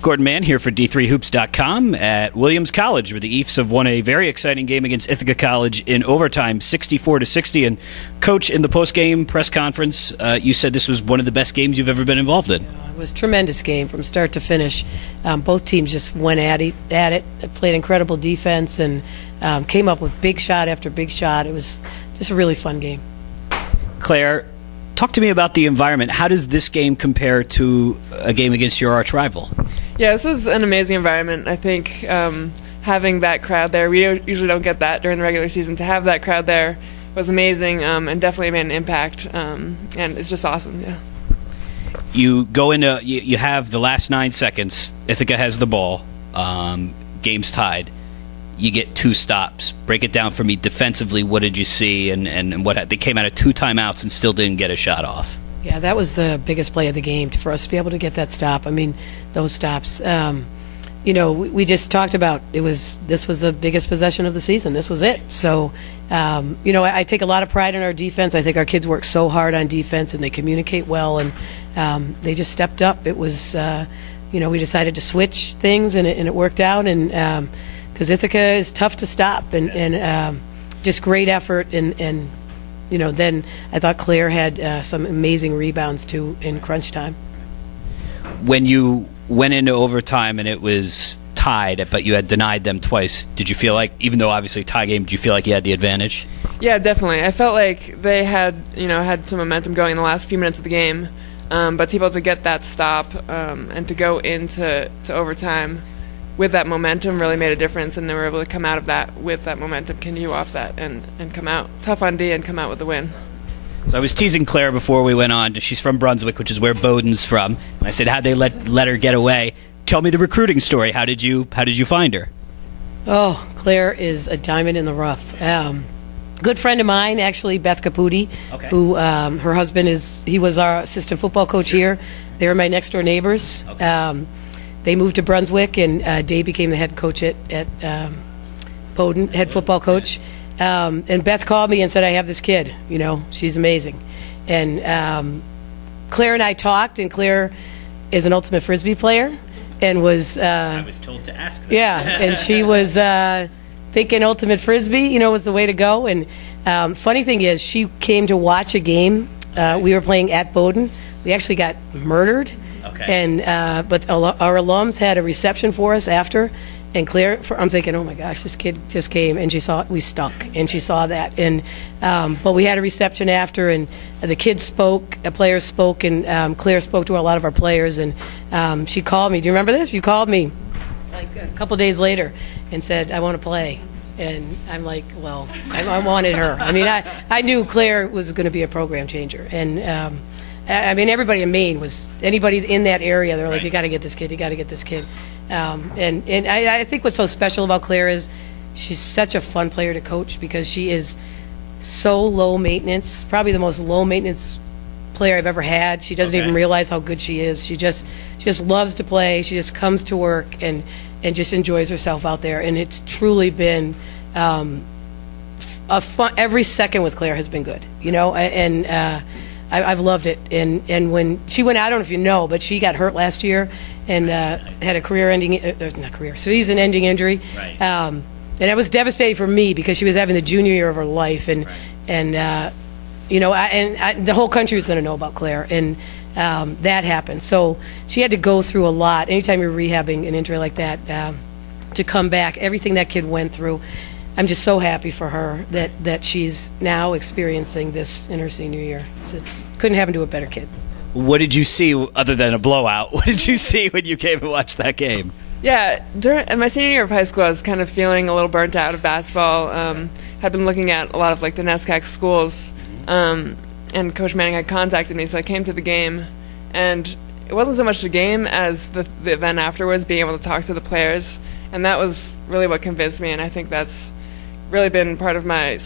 Gordon Mann here for D3Hoops.com at Williams College, where the Ephs have won a very exciting game against Ithaca College in overtime, 64-60. And, Coach, in the postgame press conference, you said this was one of the best games you've ever been involved in. It was a tremendous game from start to finish. Both teams just went at it, played incredible defense, and came up with big shot after big shot. It was just a really fun game. Claire, talk to me about the environment. How does this game compare to a game against your arch rival? Yeah, this is an amazing environment. I think having that crowd there, we usually don't get that during the regular season. To have that crowd there was amazing and definitely made an impact, and it's just awesome, yeah. You go into, you have the last 9 seconds. Ithaca has the ball. Game's tied. You get 2 stops. Break it down for me defensively. What did you see, and what they came out of 2 timeouts and still didn't get a shot off? Yeah, that was the biggest play of the game for us to be able to get that stop. I mean, those stops. You know, we just talked about this was the biggest possession of the season. This was it. So, you know, I take a lot of pride in our defense. I think our kids work so hard on defense and they communicate well, and they just stepped up. It was, you know, we decided to switch things and it worked out, and because Ithaca is tough to stop, and just great effort, and you know, then I thought Claire had some amazing rebounds too in crunch time. When you went into overtime and it was tied, but you had denied them twice, did you feel like, even though obviously tie game, did you feel like you had the advantage? Yeah, definitely. I felt like they had some momentum going in the last few minutes of the game, but to be able to get that stop and to go into overtime with that momentum really made a difference, and they were able to come out of that with that momentum, continue off that, and come out tough on D and come out with the win. So I was teasing Claire before we went on. She's from Brunswick, which is where Bowdoin's from. And I said, how'd they let her get away? Tell me the recruiting story. How did you find her? Oh, Claire is a diamond in the rough. Good friend of mine, actually, Beth Caputi, okay, who her husband he was our assistant football coach here. They were my next door neighbors. Okay. They moved to Brunswick, and Dave became the head coach at Bowdoin, head football coach. And Beth called me and said, I have this kid. You know, she's amazing. And Claire and I talked, and Claire is an ultimate Frisbee player, and was... I was told to ask that. Yeah, and she was thinking ultimate Frisbee, you know, was the way to go. And funny thing is, she came to watch a game. We were playing at Bowdoin. We actually got murdered. Okay. And but our alums had a reception for us after, and Claire, I'm thinking, oh my gosh, this kid just came, and we stunk, and she saw that, and but we had a reception after, and the kids spoke, players spoke, and Claire spoke to a lot of our players, and she called me. Do you remember this? You called me like a couple days later and said, I want to play. And I'm like, well, I wanted her. I mean, I knew Claire was going to be a program changer, and I mean, everybody in Maine anybody in that area, they're like, you got to get this kid, you got to get this kid. And I think what's so special about Claire is she's such a fun player to coach, because she is so low maintenance, probably the most low maintenance player I've ever had. She doesn't even realize how good she is. She just loves to play. She just comes to work and just enjoys herself out there. And it's truly been a fun. Every second with Claire has been good, you know. And I've loved it. And when she went, I don't know if you know, but she got hurt last year and had a season-ending injury. Right. And it was devastating for me, because she was having the junior year of her life, and you know, the whole country was going to know about Claire, and that happened. So she had to go through a lot. Anytime you're rehabbing an injury like that, to come back, everything that kid went through. I'm just so happy for her that she's now experiencing this in her senior year. Couldn't happen to a better kid. What did you see other than a blowout? What did you see when you came and watched that game? Yeah, in my senior year of high school, I was kind of feeling a little burnt out of basketball. Had been looking at a lot of like the NESCAC schools, and Coach Manning had contacted me, so I came to the game, and it wasn't so much the game as the event afterwards, being able to talk to the players, and that was really what convinced me, and I think that's really been part of I've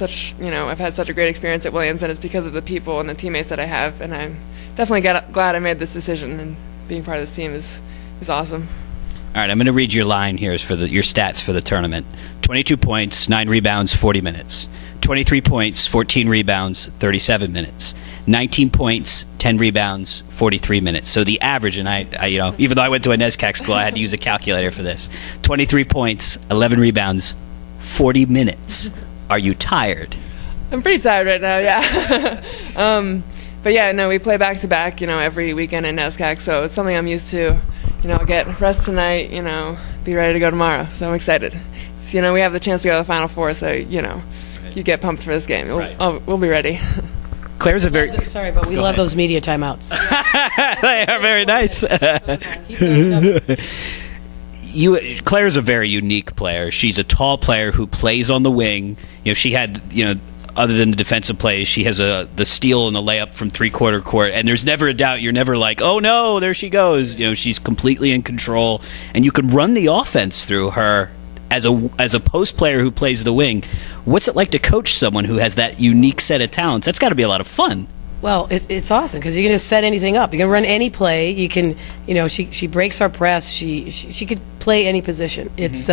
had such a great experience at Williams, and it's because of the people and the teammates that I have, and I'm definitely glad I made this decision, and being part of this team is awesome. All right, I'm going to read your line here for your stats for the tournament. 22 points, 9 rebounds, 40 minutes. 23 points, 14 rebounds, 37 minutes. 19 points, 10 rebounds, 43 minutes. So the average, and I even though I went to a NESCAC school, I had to use a calculator for this. 23 points, 11 rebounds, 40 minutes. Are you tired? I'm pretty tired right now, yeah. But yeah, no, we play back-to-back, every weekend in NESCAC, so it's something I'm used to. I'll get rest tonight, be ready to go tomorrow. So I'm excited. We have the chance to go to the Final Four, so, you get pumped for this game. We'll be ready. Claire's a very... Sorry, but we love those media timeouts. They are very nice. Claire's a very unique player. She's a tall player who plays on the wing. She had, other than the defensive plays, she has the steal and the layup from three-quarter court, and there's never a doubt. You're never like, oh no, there she goes. She's completely in control, and you can run the offense through her as a post player who plays the wing. What's it like to coach someone who has that unique set of talents? That's got to be a lot of fun. Well, it's awesome because you can just set anything up. You can run any play. You can, she breaks our press. She could play any position. It's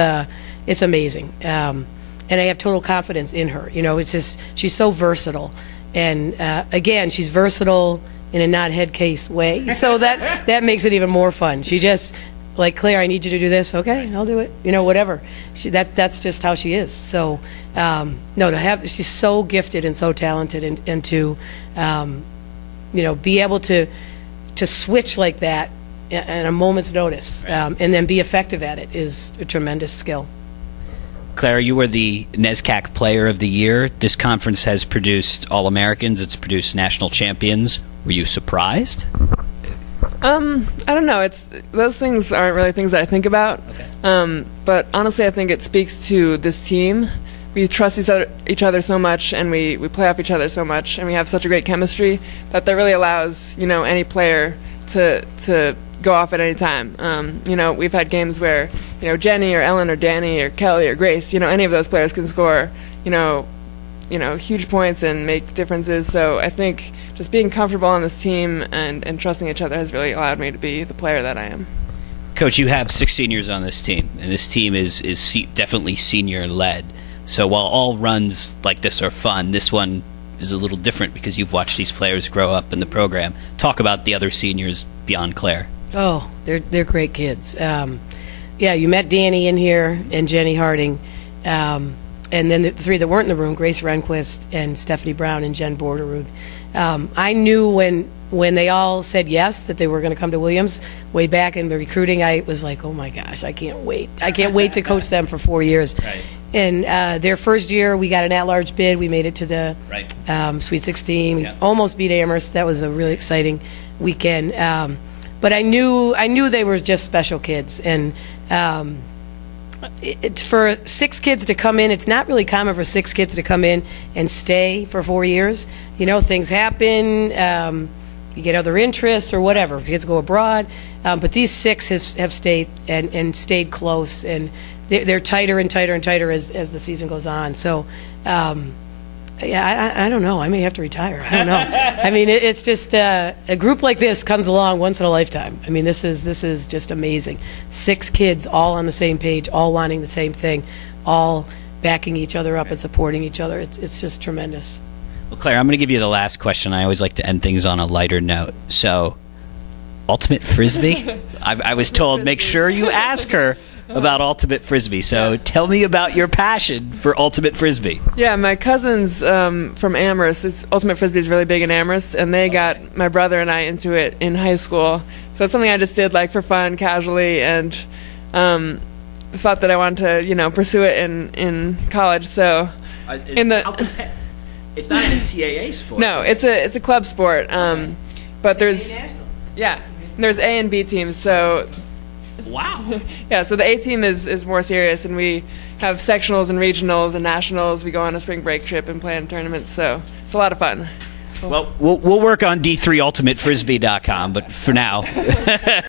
amazing. And I have total confidence in her. It's just she's so versatile, and again, she's versatile in a not head case way. So that makes it even more fun. She just like, Claire, I need you to do this. Okay, I'll do it. Whatever. That's just how she is. So she's so gifted and so talented, and to be able to switch like that at a moment's notice, and then be effective at it is a tremendous skill. Claire, you were the NESCAC Player of the Year. This conference has produced All-Americans. It's produced national champions. Were you surprised? I don't know. Those things aren't really things that I think about. Okay. But honestly, I think it speaks to this team. We trust each other so much, and we play off each other so much, and we have such a great chemistry that really allows any player to go off at any time. We've had games where Jenny or Ellen or Danny or Kelly or Grace, any of those players can score huge points and make differences. So I think just being comfortable on this team and trusting each other has really allowed me to be the player that I am. Coach, you have 6 seniors on this team, and this team is definitely senior-led. So while all runs like this are fun, this one is a little different because you've watched these players grow up in the program. Talk about the other seniors beyond Claire. Oh, they're great kids. You met Danny in here and Jenny Harding. And then the 3 that weren't in the room, Grace Rehnquist and Stephanie Brown and Jen Borderud. I knew when they all said yes that they were going to come to Williams way back in the recruiting, I was like, oh my gosh, I can't wait. I can't wait to coach them for 4 years. Right. And their first year, we got an at-large bid. We made it to the Sweet 16. Yeah. Almost beat Amherst. That was a really exciting weekend. But I knew they were just special kids. And it's for 6 kids to come in. It's not really common for 6 kids to come in and stay for 4 years. Things happen. You get other interests or whatever. Kids go abroad. But these 6 have stayed and stayed close. And they're tighter and tighter and tighter as the season goes on. So, I don't know. I may have to retire. I don't know. I mean, it's just a group like this comes along once in a lifetime. I mean, this is just amazing. 6 kids all on the same page, all wanting the same thing, all backing each other up and supporting each other. It's just tremendous. Well, Claire, I'm going to give you the last question. I always like to end things on a lighter note. So, ultimate frisbee? I was told make sure you ask her about ultimate frisbee. So tell me about your passion for ultimate frisbee. Yeah, my cousins from Amherst, ultimate frisbee is really big in Amherst, and they got my brother and I into it in high school. So it's something I just did for fun, casually, and thought that I wanted to pursue it in college. So it's not an NCAA sport. No, it's a club sport. But there's A and B teams. So. Wow. Yeah, so the A team is more serious, and we have sectionals and regionals and nationals. We go on a spring break trip and play in tournaments, so it's a lot of fun. Well, we'll work on D3ultimatefrisbee.com, but for now.